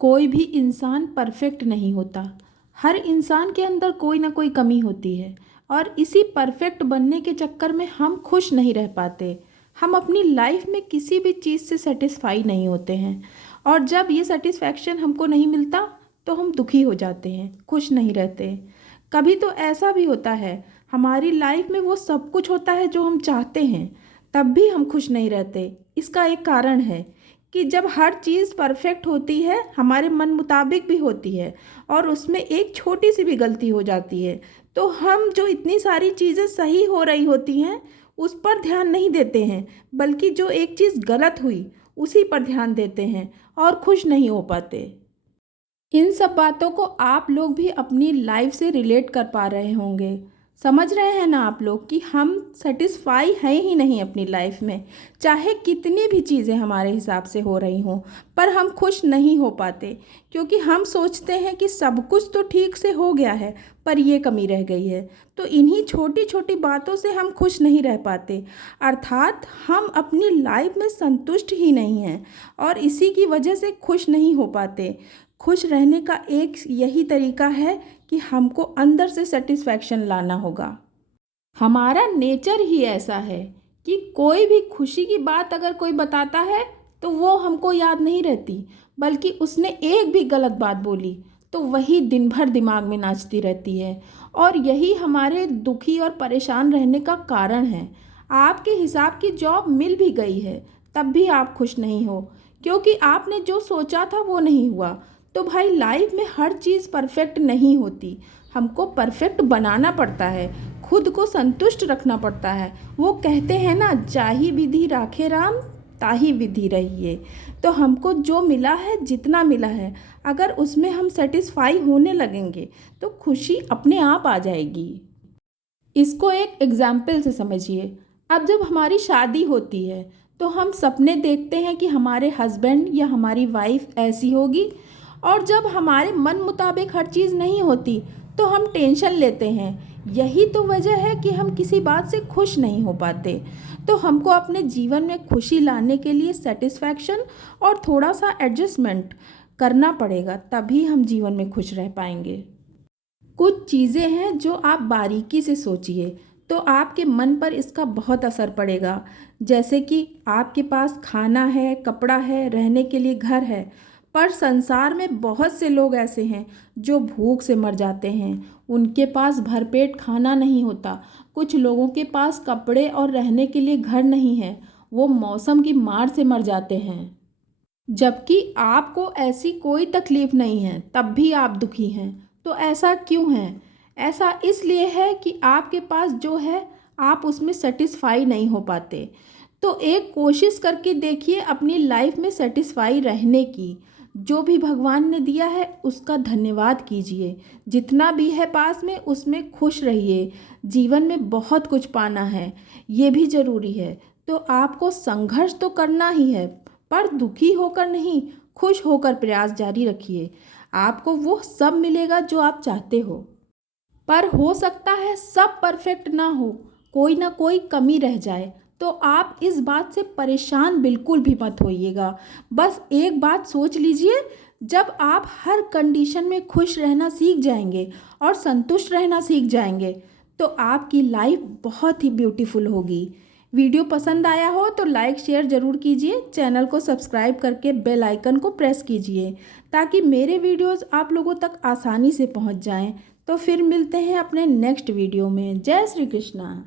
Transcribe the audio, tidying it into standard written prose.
कोई भी इंसान परफेक्ट नहीं होता। हर इंसान के अंदर कोई ना कोई कमी होती है और इसी परफेक्ट बनने के चक्कर में हम खुश नहीं रह पाते। हम अपनी लाइफ में किसी भी चीज़ से सेटिस्फाई नहीं होते हैं और जब ये सेटिस्फैक्शन हमको नहीं मिलता तो हम दुखी हो जाते हैं, खुश नहीं रहते। कभी तो ऐसा भी होता है हमारी लाइफ में वो सब कुछ होता है जो हम चाहते हैं, तब भी हम खुश नहीं रहते। इसका एक कारण है कि जब हर चीज़ परफेक्ट होती है, हमारे मन मुताबिक भी होती है और उसमें एक छोटी सी भी गलती हो जाती है तो हम जो इतनी सारी चीज़ें सही हो रही होती हैं उस पर ध्यान नहीं देते हैं, बल्कि जो एक चीज़ गलत हुई उसी पर ध्यान देते हैं और खुश नहीं हो पाते। इन सब बातों को आप लोग भी अपनी लाइफ से रिलेट कर पा रहे होंगे। समझ रहे हैं ना आप लोग कि हम सेटिस्फाई हैं ही नहीं अपनी लाइफ में, चाहे कितनी भी चीज़ें हमारे हिसाब से हो रही हों, पर हम खुश नहीं हो पाते क्योंकि हम सोचते हैं कि सब कुछ तो ठीक से हो गया है पर ये कमी रह गई है। तो इन्हीं छोटी छोटी बातों से हम खुश नहीं रह पाते, अर्थात हम अपनी लाइफ में संतुष्ट ही नहीं हैं और इसी की वजह से खुश नहीं हो पाते। खुश रहने का एक यही तरीका है कि हमको अंदर से सेटिस्फैक्शन लाना होगा। हमारा नेचर ही ऐसा है कि कोई भी खुशी की बात अगर कोई बताता है तो वो हमको याद नहीं रहती, बल्कि उसने एक भी गलत बात बोली तो वही दिन भर दिमाग में नाचती रहती है और यही हमारे दुखी और परेशान रहने का कारण है। आपके हिसाब की जॉब मिल भी गई है तब भी आप खुश नहीं हो क्योंकि आपने जो सोचा था वो नहीं हुआ। तो भाई लाइफ में हर चीज़ परफेक्ट नहीं होती, हमको परफेक्ट बनाना पड़ता है, खुद को संतुष्ट रखना पड़ता है। वो कहते हैं ना, जाहि विधि राखे राम ताहि विधि रहिए। तो हमको जो मिला है, जितना मिला है, अगर उसमें हम सेटिस्फाई होने लगेंगे तो खुशी अपने आप आ जाएगी। इसको एक एग्जाम्पल से समझिए। अब जब हमारी शादी होती है तो हम सपने देखते हैं कि हमारे हस्बैंड या हमारी वाइफ ऐसी होगी, और जब हमारे मन मुताबिक हर चीज़ नहीं होती तो हम टेंशन लेते हैं। यही तो वजह है कि हम किसी बात से खुश नहीं हो पाते। तो हमको अपने जीवन में खुशी लाने के लिए सेटिस्फैक्शन और थोड़ा सा एडजस्टमेंट करना पड़ेगा, तभी हम जीवन में खुश रह पाएंगे। कुछ चीज़ें हैं जो आप बारीकी से सोचिए तो आपके मन पर इसका बहुत असर पड़ेगा। जैसे कि आपके पास खाना है, कपड़ा है, रहने के लिए घर है, पर संसार में बहुत से लोग ऐसे हैं जो भूख से मर जाते हैं, उनके पास भरपेट खाना नहीं होता। कुछ लोगों के पास कपड़े और रहने के लिए घर नहीं है, वो मौसम की मार से मर जाते हैं। जबकि आपको ऐसी कोई तकलीफ़ नहीं है तब भी आप दुखी हैं। तो ऐसा क्यों है? ऐसा इसलिए है कि आपके पास जो है आप उसमें सेटिस्फाई नहीं हो पाते। तो एक कोशिश करके देखिए अपनी लाइफ में सेटिस्फाई रहने की। जो भी भगवान ने दिया है उसका धन्यवाद कीजिए, जितना भी है पास में उसमें खुश रहिए। जीवन में बहुत कुछ पाना है, ये भी ज़रूरी है। तो आपको संघर्ष तो करना ही है, पर दुखी होकर नहीं, खुश होकर प्रयास जारी रखिए। आपको वो सब मिलेगा जो आप चाहते हो। पर हो सकता है सब परफेक्ट ना हो, कोई ना कोई कमी रह जाए, तो आप इस बात से परेशान बिल्कुल भी मत होइएगा। बस एक बात सोच लीजिए, जब आप हर कंडीशन में खुश रहना सीख जाएंगे और संतुष्ट रहना सीख जाएंगे तो आपकी लाइफ बहुत ही ब्यूटीफुल होगी। वीडियो पसंद आया हो तो लाइक शेयर ज़रूर कीजिए, चैनल को सब्सक्राइब करके बेल आइकन को प्रेस कीजिए ताकि मेरे वीडियोस आप लोगों तक आसानी से पहुंच जाएं। तो फिर मिलते हैं अपने नेक्स्ट वीडियो में। जय श्री कृष्णा।